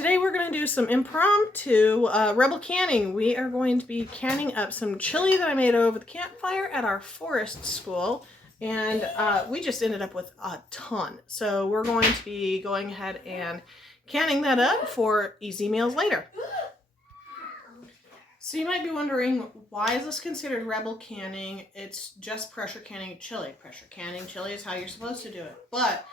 Today we're going to do some impromptu rebel canning. We are going to be canning up some chili that I made over the campfire at our forest school. And we just ended up with a ton. So we're going to be going ahead and canning that up for easy meals later. So you might be wondering, why is this considered rebel canning? It's just pressure canning chili. Pressure canning chili is how you're supposed to do it. But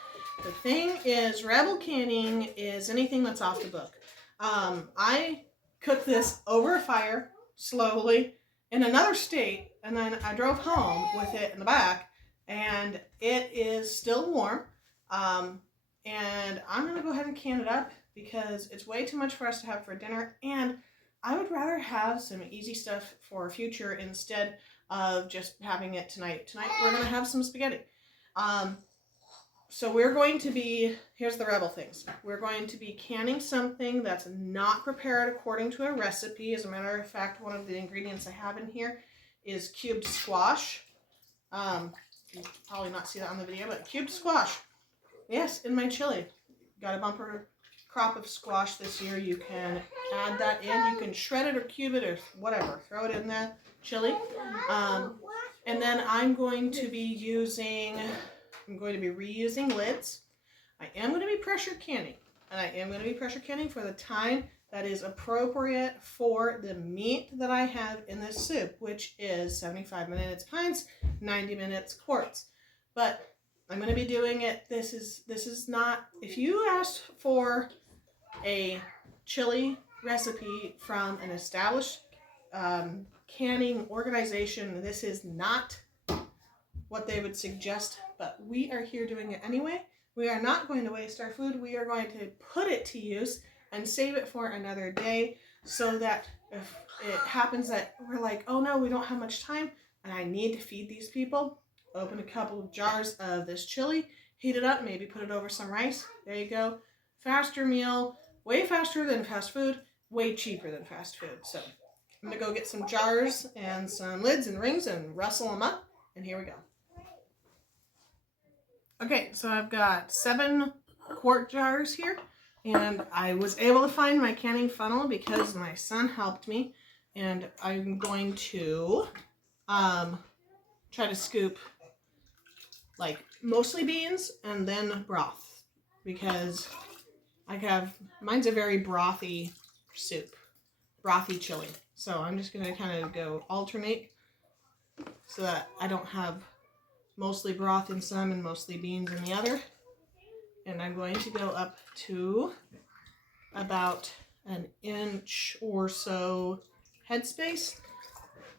the thing is, rebel canning is anything that's off the book. I cooked this over a fire, slowly, in another state, and then I drove home with it in the back, and it is still warm. And I'm going to go ahead and can it up because it's way too much for us to have for dinner, and I would rather have some easy stuff for future instead of just having it tonight. Tonight we're going to have some spaghetti. So we're going to be, here's the rebel things. We're going to be canning something that's not prepared according to a recipe. As a matter of fact, one of the ingredients I have in here is cubed squash. You can probably not see that on the video, but cubed squash. Yes, in my chili. Got a bumper crop of squash this year. You can add that in. You can shred it or cube it or whatever. Throw it in the chili. And then I'm going to be reusing lids. I am going to be pressure canning. And I am going to be pressure canning for the time that is appropriate for the meat that I have in this soup, which is 75 minutes pints, 90 minutes quarts. But I'm going to be doing it. This is not, if you asked for a chili recipe from an established canning organization, this is not what they would suggest, but we are here doing it anyway. We are not going to waste our food. We are going to put it to use and save it for another day, so that if it happens that we're like, oh no, we don't have much time and I need to feed these people, open a couple of jars of this chili, heat it up, maybe put it over some rice. There you go. Faster meal, way faster than fast food, way cheaper than fast food. So I'm going to go get some jars and some lids and rings and rustle them up, and here we go. Okay, so I've got 7 quart jars here, and I was able to find my canning funnel because my son helped me, and I'm going to try to scoop like mostly beans and then broth, because mine's a very brothy soup, brothy chili. So I'm just going to kind of go alternate so that I don't have mostly broth in some and mostly beans in the other. And I'm going to go up to about an inch or so headspace,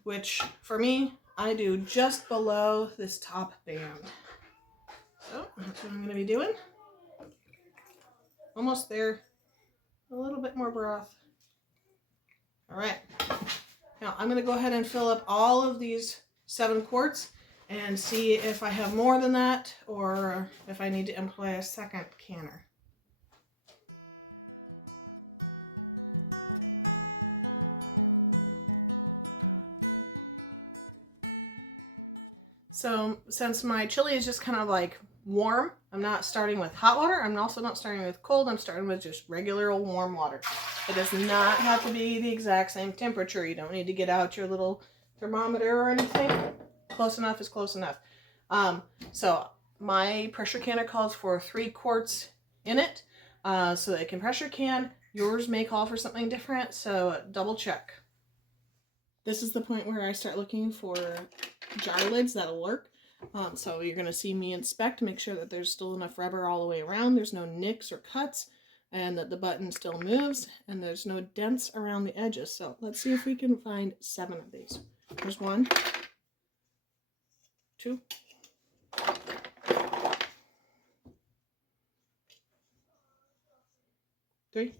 which for me, I do just below this top band. So that's what I'm going to be doing. Almost there. A little bit more broth. All right. Now I'm going to go ahead and fill up all of these 7 quarts and see if I have more than that or if I need to employ a second canner. So since my chili is just kind of like warm, I'm not starting with hot water. I'm also not starting with cold. I'm starting with just regular old warm water. It does not have to be the exact same temperature. You don't need to get out your little thermometer or anything. Close enough is close enough. So my pressure canner calls for 3 quarts in it, so that it can pressure can. Yours may call for something different, so double check. This is the point where I start looking for jar lids that'll work. So you're going to see me inspect, make sure that there's still enough rubber all the way around, there's no nicks or cuts, and that the button still moves, and there's no dents around the edges. So let's see if we can find 7 of these. There's 1, 2, 3,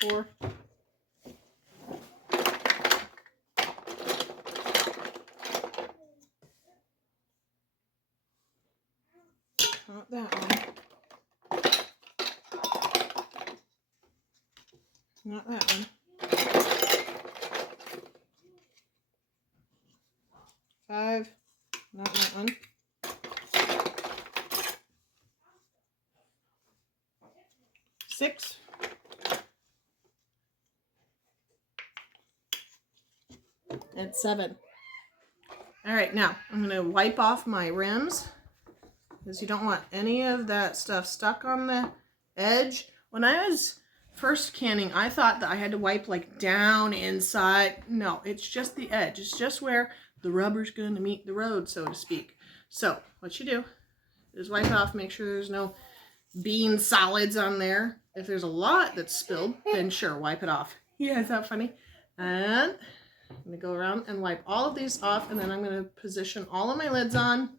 4, 'Not that one. Not that one. 5. Not that one. 6. And 7. All right, now I'm going to wipe off my rims because you don't want any of that stuff stuck on the edge. When I was first canning, I thought that I had to wipe like down inside. No, it's just the edge. It's just where the rubber's going to meet the road, so to speak. So what you do is wipe it off, make sure there's no bean solids on there. If there's a lot that's spilled, then sure, wipe it off. Yeah, is that funny? And I'm going to go around and wipe all of these off, and then I'm going to position all of my lids on.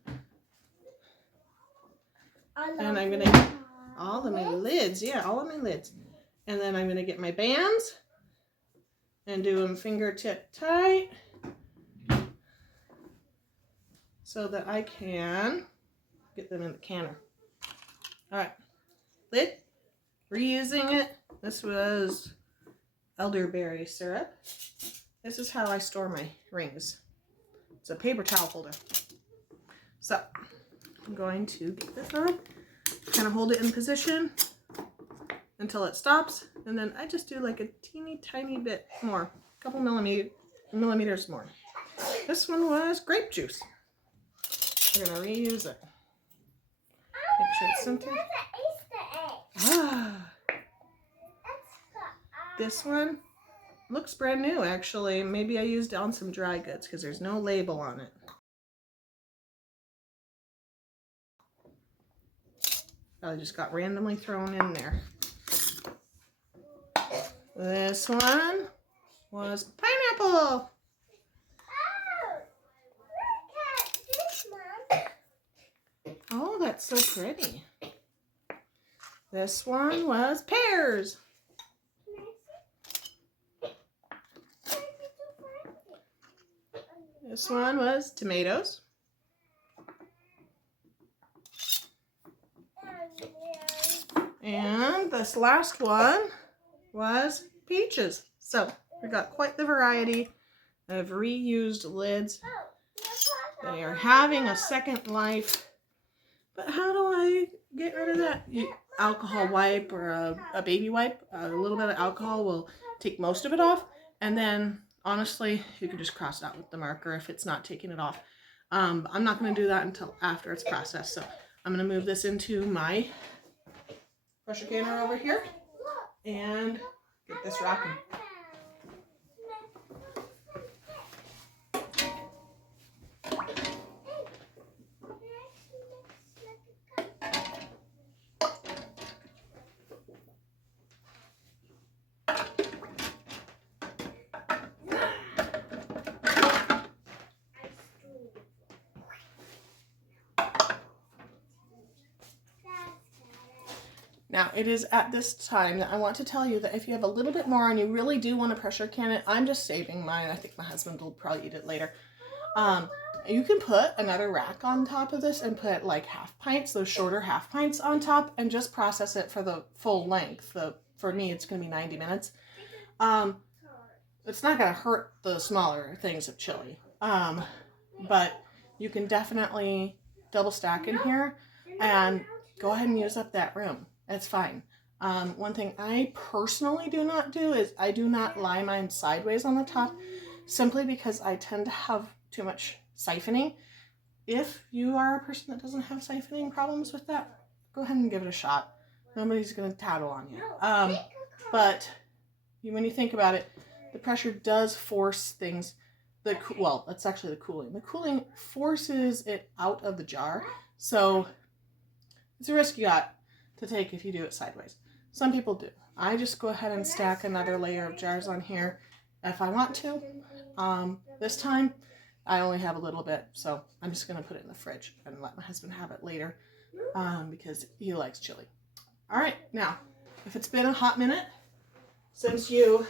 And I'm going to get all of my lids. Yeah, all of my lids. And then I'm going to get my bands and do them fingertip tight so that I can get them in the canner. All right, lid, reusing it. This was elderberry syrup. This is how I store my rings. It's a paper towel holder. So I'm going to get this on, kind of hold it in position until it stops, and then I just do like a teeny tiny bit more, a couple millimeters more. This one was grape juice. We're gonna reuse it. Make sure it's centered. Ah, this one looks brand new actually. Maybe I used it on some dry goods because there's no label on it. I just got randomly thrown in there. This one was pineapple. Oh, that's so pretty. This one was pears. This one was tomatoes. And this last one was peaches. So we got quite the variety of reused lids. They are having a second life. But how do I get rid of that? Alcohol wipe or a baby wipe. A little bit of alcohol will take most of it off. And then honestly, you can just cross it out with the marker if it's not taking it off. I'm not going to do that until after it's processed. So I'm going to move this into my pressure canner over here and get this rocking. Now, it is at this time that I want to tell you that if you have a little bit more and you really do want to pressure can it, I'm just saving mine. I think my husband will probably eat it later. You can put another rack on top of this and put like half pints, those shorter half pints on top, and just process it for the full length. For me, it's going to be 90 minutes. It's not going to hurt the smaller things of chili. But you can definitely double stack in here and go ahead and use up that room. It's fine. One thing I personally do not do is I do not lie mine sideways on the top, simply because I tend to have too much siphoning. If you are a person that doesn't have siphoning problems with that, go ahead and give it a shot. Nobody's going to tattle on you. But when you think about it, the pressure does force things. Well, that's actually the cooling. The cooling forces it out of the jar. So it's a risk you got to take if you do it sideways. Some people do. I just go ahead and stack another layer of jars on here if I want to. This time I only have a little bit, so I'm just going to put it in the fridge and let my husband have it later because he likes chili. All right, now, if it's been a hot minute since you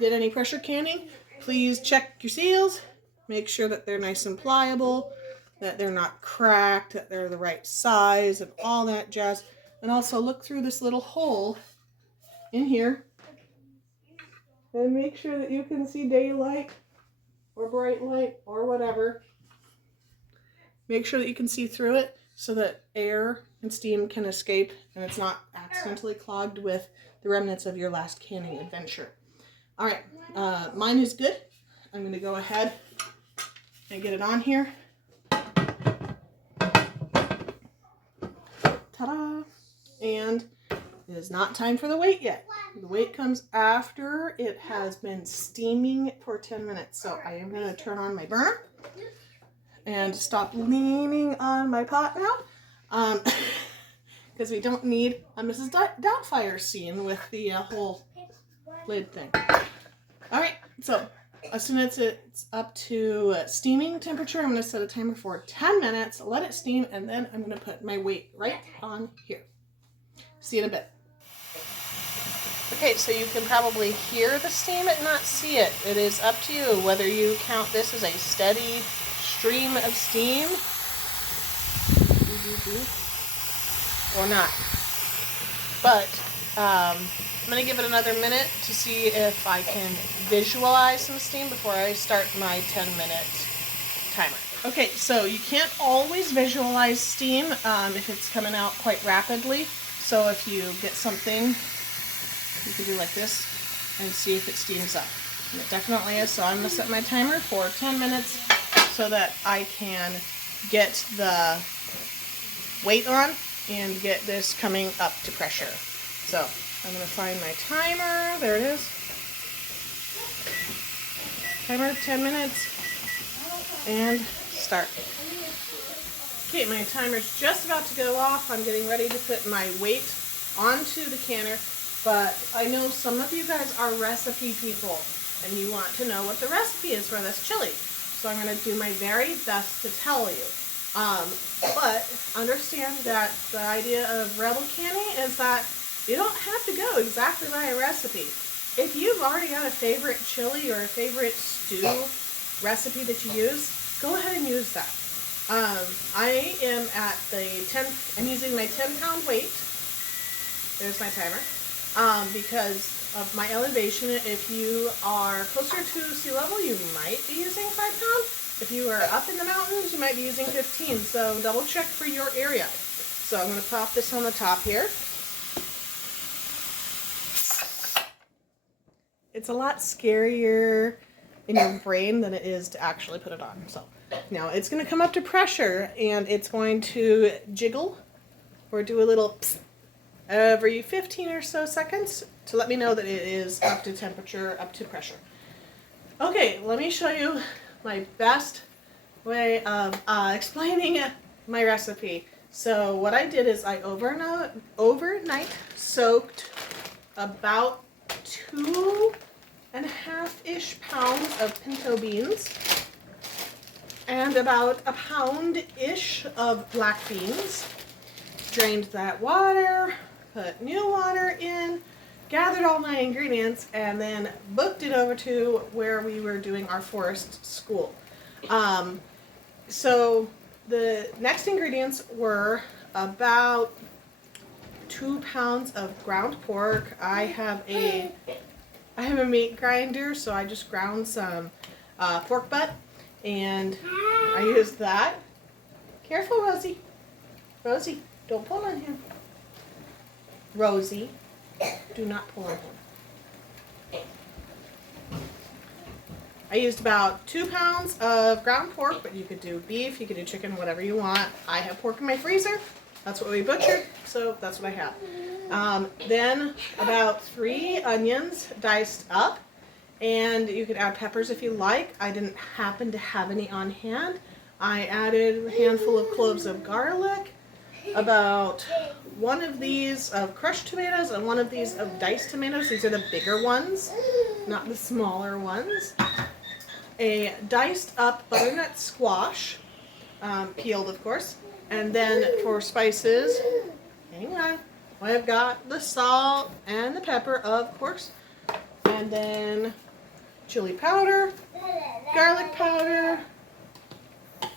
did any pressure canning, please check your seals. Make sure that they're nice and pliable, that they're not cracked, that they're the right size, and all that jazz. And also look through this little hole in here and make sure that you can see daylight or bright light or whatever. Make sure that you can see through it so that air and steam can escape and it's not accidentally clogged with the remnants of your last canning adventure. All right, mine is good. I'm going to go ahead and get it on here. Ta-da! And it is not time for the wait yet. The wait comes after it has been steaming for 10 minutes. So I am going to turn on my burner and stop leaning on my pot now. Because we don't need a Mrs. Doubtfire scene with the whole lid thing. All right, so as soon as it's up to steaming temperature, I'm going to set a timer for 10 minutes, let it steam, and then I'm going to put my weight right on here. See you in a bit. Okay, so you can probably hear the steam and not see it. It is up to you whether you count this as a steady stream of steam or not. But I'm going to give it another minute to see if I can visualize some steam before I start my 10-minute timer. Okay, so you can't always visualize steam if it's coming out quite rapidly. So if you get something, you can do like this and see if it steams up. And it definitely is, so I'm going to set my timer for 10 minutes so that I can get the weight on and get this coming up to pressure. So I'm going to find my timer. There it is. Timer, 10 minutes, and start. Okay, my timer's just about to go off. I'm getting ready to put my weight onto the canner, but I know some of you guys are recipe people, and you want to know what the recipe is for this chili. So I'm going to do my very best to tell you. But understand that the idea of rebel canning is that you don't have to go exactly by a recipe. If you've already got a favorite chili or a favorite stew recipe that you use, go ahead and use that. I am at I'm using my 10-pound weight. There's my timer. Because of my elevation, if you are closer to sea level, you might be using 5 pounds. If you are up in the mountains, you might be using 15. So double check for your area. So I'm going to pop this on the top here. It's a lot scarier in your brain than it is to actually put it on. So now it's going to come up to pressure and it's going to jiggle or do a little psst every 15 or so seconds to let me know that it is up to temperature, up to pressure. Okay, let me show you my best way of explaining my recipe. So what I did is I overnight soaked about 2.5-ish pounds of pinto beans and about a pound-ish of black beans. Drained that water, put new water in, gathered all my ingredients, and then booked it over to where we were doing our forest school. So the next ingredients were about 2 pounds of ground pork. I have a meat grinder, so I just ground some pork butt, and I used that. Careful, Rosie. Rosie, don't pull on him. Rosie, do not pull on him. I used about 2 pounds of ground pork, but you could do beef, you could do chicken, whatever you want. I have pork in my freezer. That's what we butchered, so that's what I have. Then about 3 onions diced up, and you could add peppers if you like. I didn't happen to have any on hand. I added a handful of cloves of garlic, about 1 of these of crushed tomatoes and 1 of these of diced tomatoes. These are the bigger ones, not the smaller ones. A diced up butternut squash, peeled of course. And then for spices, hang on, I've got the salt and the pepper of course. And then chili powder, garlic powder,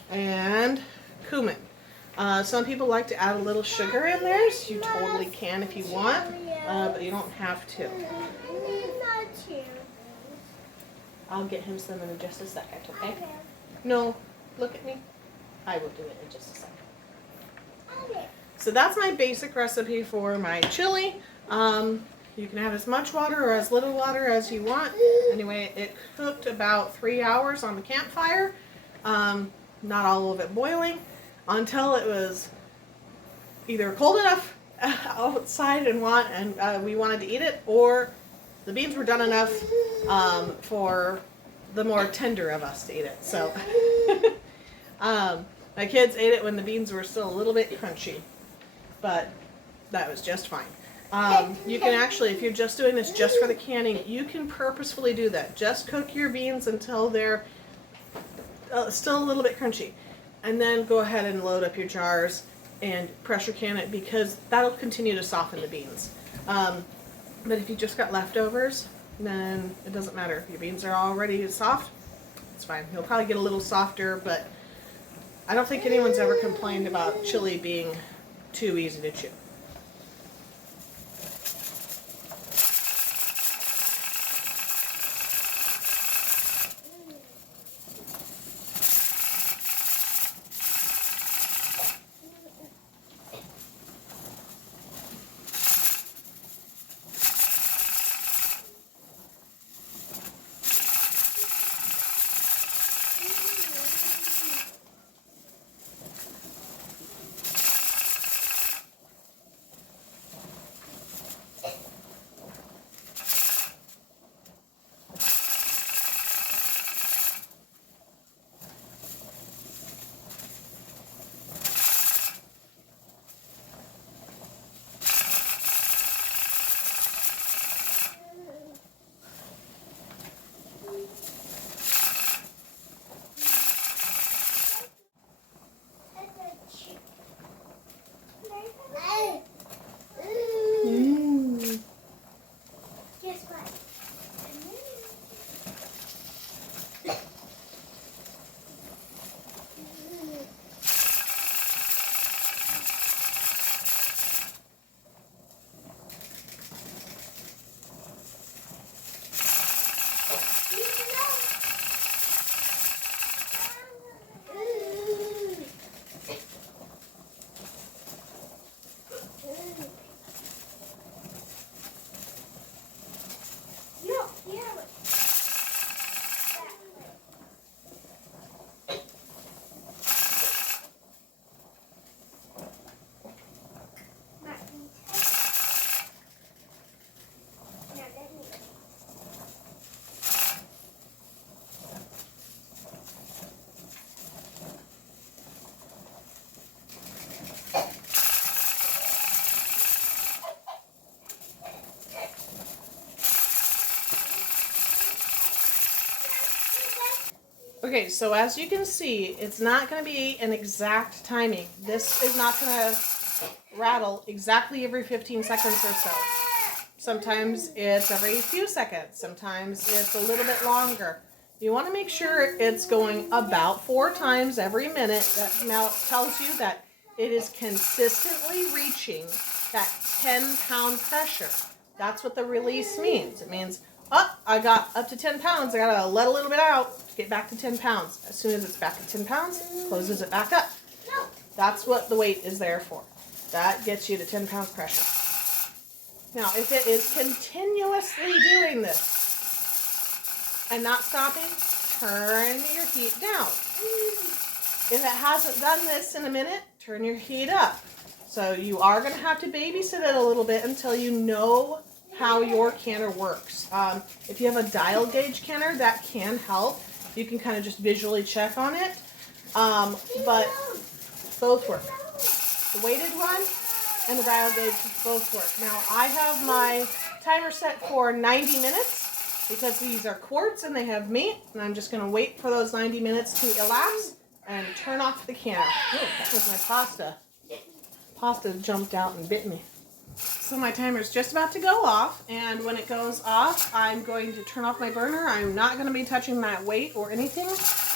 and cumin. Some people like to add a little sugar in there, so you totally can if you want, but you don't have to. I'll get him some in just a second, okay? No, look at me. I will do it in just a second. So that's my basic recipe for my chili. You can have as much water or as little water as you want. Anyway, it cooked about 3 hours on the campfire. Not all of it boiling, until it was either cold enough outside and we wanted to eat it, or the beans were done enough for the more tender of us to eat it. So my kids ate it when the beans were still a little bit crunchy, but that was just fine. You can actually, if you're just doing this just for the canning, you can purposefully do that. Just cook your beans until they're still a little bit crunchy, and then go ahead and load up your jars and pressure can it, because that'll continue to soften the beans. But if you just got leftovers, then it doesn't matter. If your beans are already soft, it's fine. You'll probably get a little softer, but I don't think anyone's ever complained about chili being too easy to chew. Guess what? Okay, so as you can see, it's not going to be an exact timing. This is not going to rattle exactly every 15 seconds or so. Sometimes it's every few seconds. Sometimes it's a little bit longer. You want to make sure it's going about 4 times every minute. That now tells you that it is consistently reaching that 10-pound pressure. That's what the release means. It means, oh, I got up to 10 pounds. I got to let a little bit out to get back to 10 pounds. As soon as it's back at 10 pounds, closes it back up. That's what the weight is there for. That gets you to 10 pounds pressure. Now, if it is continuously doing this and not stopping, turn your heat down. If it hasn't done this in a minute, turn your heat up. So you are going to have to babysit it a little bit until you know how your canner works. If you have a dial gauge canner, that can help. You can kind of just visually check on it. But both work. The weighted one and the dial gauge both work. Now, I have my timer set for 90 minutes because these are quarts and they have meat. And I'm just going to wait for those 90 minutes to elapse and turn off the canner. Oh, that was my pasta. Pasta jumped out and bit me. So my timer is just about to go off, and when it goes off, I'm going to turn off my burner. I'm not going to be touching that weight or anything.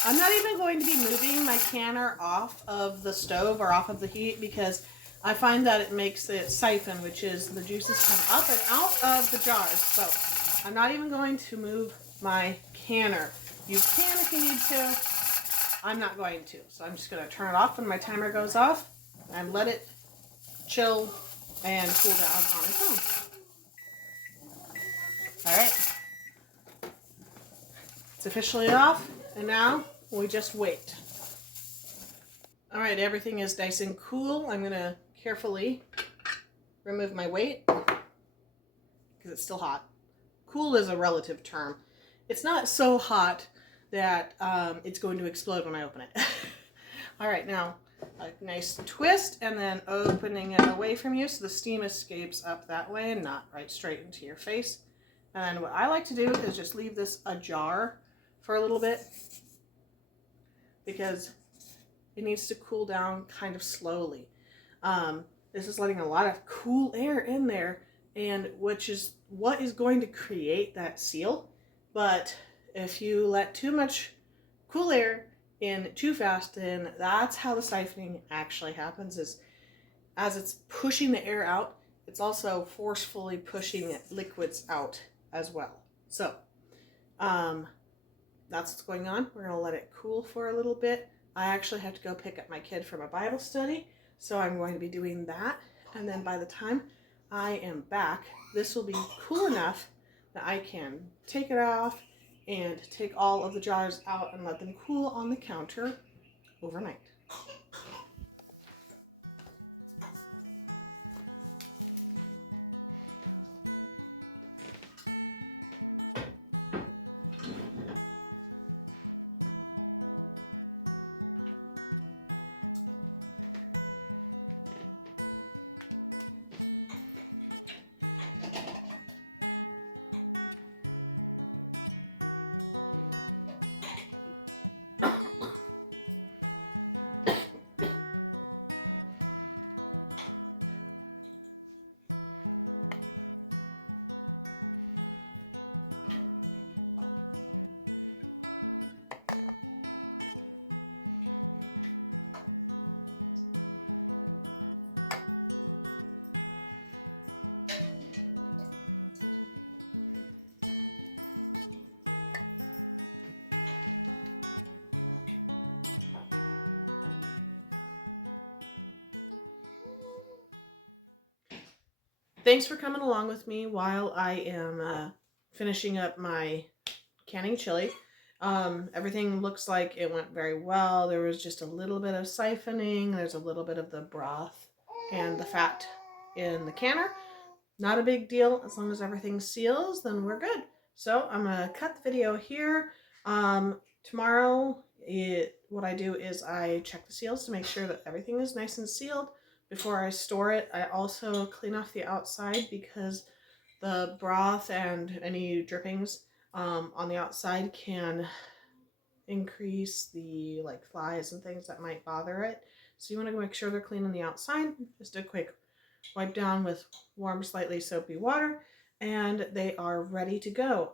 I'm not even going to be moving my canner off of the stove or off of the heat because I find that it makes it siphon, which is the juices come up and out of the jars. So I'm not even going to move my canner. You can if you need to. I'm not going to. So I'm just going to turn it off when my timer goes off. and let it chill and cool down on its own. All right, it's officially off, and now we just wait. All right, everything is nice and cool. I'm gonna carefully remove my weight because it's still hot. Cool is a relative term. It's not so hot that it's going to explode when I open it. All right, now a nice twist and then opening it away from you so the steam escapes up that way and not right straight into your face. And what I like to do is just leave this ajar for a little bit because it needs to cool down kind of slowly. This is letting a lot of cool air in there, and which is what is going to create that seal. But if you let too much cool air in too fast, then that's how the siphoning actually happens, is as it's pushing the air out, it's also forcefully pushing liquids out as well. So that's what's going on. We're going to let it cool for a little bit. I actually have to go pick up my kid from a Bible study, so I'm going to be doing that. And then by the time I am back, this will be cool enough that I can take it off and take all of the jars out and let them cool on the counter overnight. Thanks for coming along with me while I am finishing up my canning chili. Everything looks like it went very well. There was just a little bit of siphoning. There's a little bit of the broth and the fat in the canner. Not a big deal. As long as everything seals, then we're good. So I'm going to cut the video here. Tomorrow, what I do is I check the seals to make sure that everything is nice and sealed before I store it. I also clean off the outside because the broth and any drippings on the outside can increase the flies and things that might bother it. So you want to make sure they're clean on the outside. Just a quick wipe down with warm, slightly soapy water, and they are ready to go.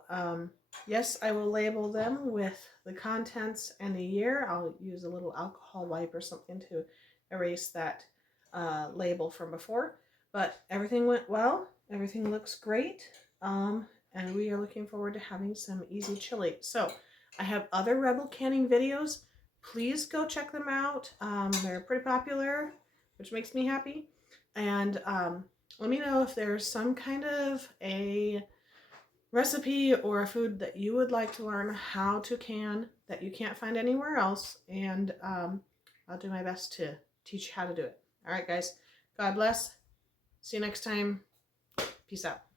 Yes, I will label them with the contents and the year. I'll use a little alcohol wipe or something to erase that label from before. But everything went well. Everything looks great. And we are looking forward to having some easy chili. So I have other Rebel canning videos. Please go check them out. They're pretty popular, which makes me happy. And let me know if there's some kind of a recipe or a food that you would like to learn how to can that you can't find anywhere else. And I'll do my best to teach you how to do it. All right, guys. God bless. See you next time. Peace out.